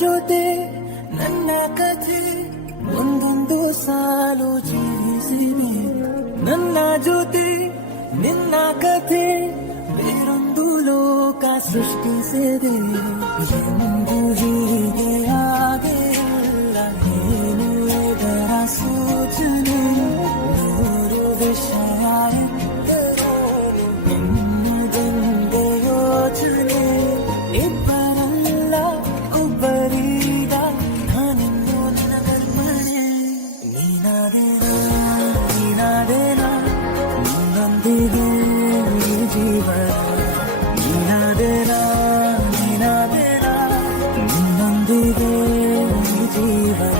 ಜೊತೆ ನನ್ನ ಕಥೆ ಒಂದೊಂದು ಸಾಲು ಜೀವಿಸಿದೆ. ನನ್ನ ಜೊತೆ ನಿನ್ನ ಕಥೆ ಬೇರೊಂದು ಲೋಕ ಸೃಷ್ಟಿಸಿದೆ. ಎಂದು ಹೀಗೆ ಆಗಿಲ್ಲ ನೀನು ಇದರ ಸೂಚನೆ. ನೂರು ವಿಷಯ ನಿನ್ನದೊಂದೇ ಯೋಚನೆ. ಇಬ್ಬರಲ್ಲ ಒಬ್ಬರೀಗ ನಾನಿನ್ನು ನನ್ನರ್ಮಣೆ. ನೀನಾದೇನಾ ನಿನ್ನೊಂದಿಗೆ ಈ ಜೀವನ. ನೀನಾದೇನಾ ನಿನ್ನೊಂದಿಗೆ ಈ ಜೀವನ.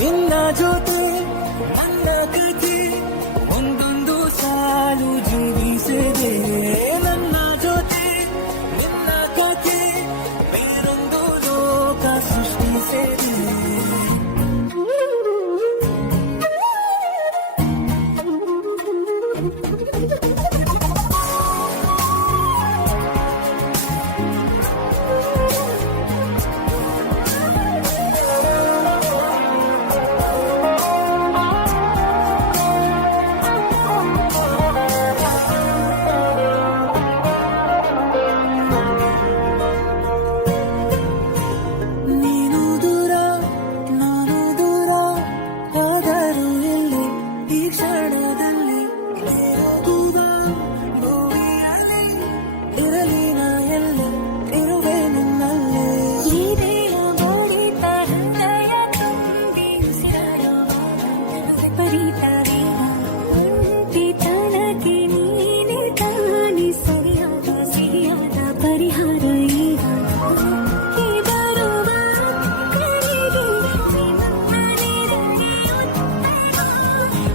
ನಿನ್ನ ಜೊತೆ ನನ್ನ ಕಥೆ ಒಂದೊಂದು ಸಾಲು ಜೀವಿಸಿದೆ. ನನ್ನ ಜೊತೆ ನಿನ್ನ ಕಥೆ ಬೇರೊಂದು ಲೋಕ ಸೃಷ್ಟಿಸಿದೆ. ನೀನು ದೂರ ನಾನು ದೂರ ಆದರೂ ಇಲ್ಲಿ ಈ ಕ್ಷಣದಲ್ಲಿ ಹೋಗುವ ಭೂಮಿಯಲ್ಲಿ ಇರಲಿ ನಾ ಎಲ್ಲಿ ಇರುವೆ ನಿನ್ನಲ್ಲಿ. ಈ ದೇಹ ಬಡಿತ ಹೃದಯ ತುಂಬಿ ವಿಪರೀತವೇ ಒಂಟಿತನಕ್ಕೆ ನೀನೆ ತಾನೆ ಸರಿಯಾದ ಪರಿಹಾರ. ಈಗ ಬರುವ ಕಡೆಗೆ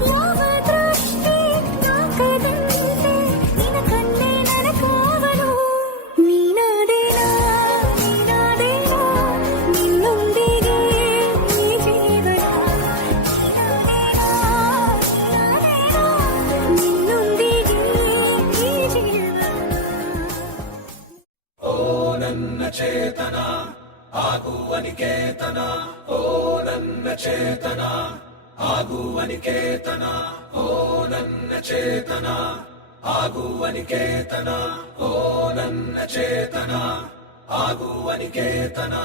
ಯಾವ ದೃಷ್ಟಿ ತಾಕದಂತೆ ನಿನ್ನ ಕಣ್ಣೆ ನನ್ನ ಕಾವಲು. ನೀನಾದೇನಾ ನಿನ್ನೊಂದಿಗೆ ಈ ಜೀವನ. ನಿನ್ನೊಂದಿಗೆ ಈ ಜೀವನ. ಓ ನನ್ನ ಚೇತನ ಆಗುವ ನಿಕೇತನ. ಓ ನನ್ನ ಚೇತನ ಆಗುವ ನಿಕೇತನ. ಓ ನನ್ನ ಚೇತನ ಆಗುವ ನಿಕೇತನ. ಓ ನನ್ನ ಚೇತನ ಆಗುವ ನಿಕೇತನ.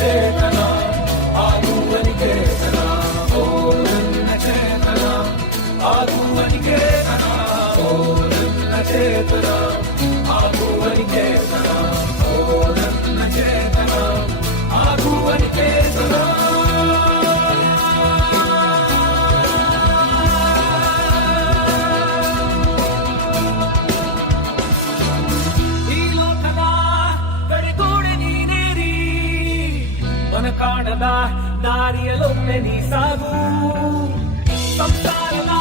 ಚೇತನ ಆಗುವ ನಿಕೇತನ. ಓ ನನ್ನ ಚೇತನ ಆಗುವ ನಿಕೇತನ. ಓ ನನ್ನ ಚೇತನ ಆಗುವ ನಿಕೇತನ. ಓ ನನ್ನ ಚೇತನ ಆಗುವ ನಿಕೇತನ. ಈ ಲೋಕದ ಕಡೆಗೋಡೆ ನೀನೇರಿ ಕಾಣದ ದಾರಿಯಲ್ಲೊಮ್ಮೆ ನೀ ಸಾಗು. ಸಂಸಾರದ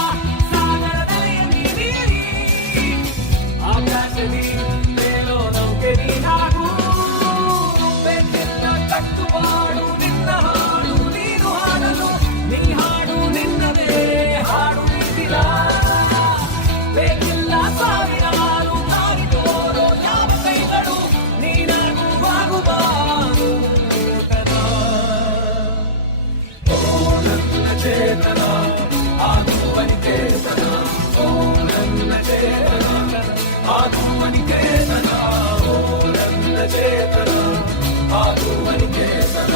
ಸಾಗರದಲ್ಲಿ ನೀರಿ ಆಕಾಶದಿ ಮೇಲೋ ನೌಕೆ ನೀನಾಗು. ಬೆನ್ನಿನ ಕಟ್ಟು ಮಾಡು ನಿನ್ನ ಹಾಡು ನೀನು ಹಾಡಲು. ನೀ ಹಾಡು ನಿನ್ನದೇ ಹಾಡು ನೀಡಿಲ್ಲ. ಬೇಕಿಲ್ಲ ಸಾವಿರಾರು ಕಾರಿದೋರೋ ಯಾವ ಕೈಗಳು ನೀನಾಗುವಾಗುಬಾರು. ಚೇತನ ಆಗುವ ನಿಕೇತನ. ಓ ನನ್ನ ಚೇತನ ಆಗುವ ನಿಕೇತನ. ಓ ನನ್ನ ಚೇತನ ಆಗುವ ನಿಕೇತನ.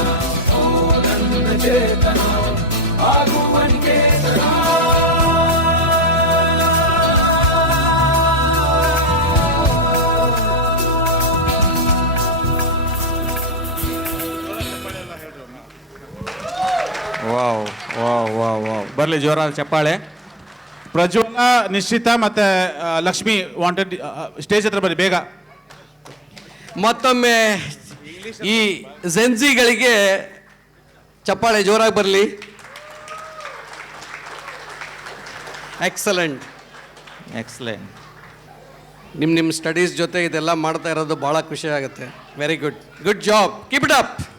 ಓ ನನ್ನ ಚೇತನ ಆಗುವ Niketan. Wow wow wow wow ಬರಲಿ ಜೋರಾದ ಚಪ್ಪಾಳೆ. ಪ್ರಜ್ವಲ, ನಿಶ್ಚಿತ ಮತ್ತೆ ಲಕ್ಷ್ಮಿ ವಾಂಟೆಡ್ ಸ್ಟೇಜ್ ಹತ್ರ ಬನ್ನಿ ಬೇಗ. ಮತ್ತೊಮ್ಮೆ ಈ ಜೆನ್ಸಿಗಳಿಗೆ ಚಪ್ಪಾಳೆ ಜೋರಾಗಿ ಬರಲಿ. ಎಕ್ಸಲೆಂಟ್. ಎಕ್ಸಲೆಂಟ್. ನಿಮ್ಮ ಸ್ಟಡೀಸ್ ಜೊತೆ ಇದೆಲ್ಲ ಮಾಡ್ತಾ ಇರೋದು ಭಾಳ ಖುಷಿ ಆಗುತ್ತೆ. Very good. Good job. Keep it up.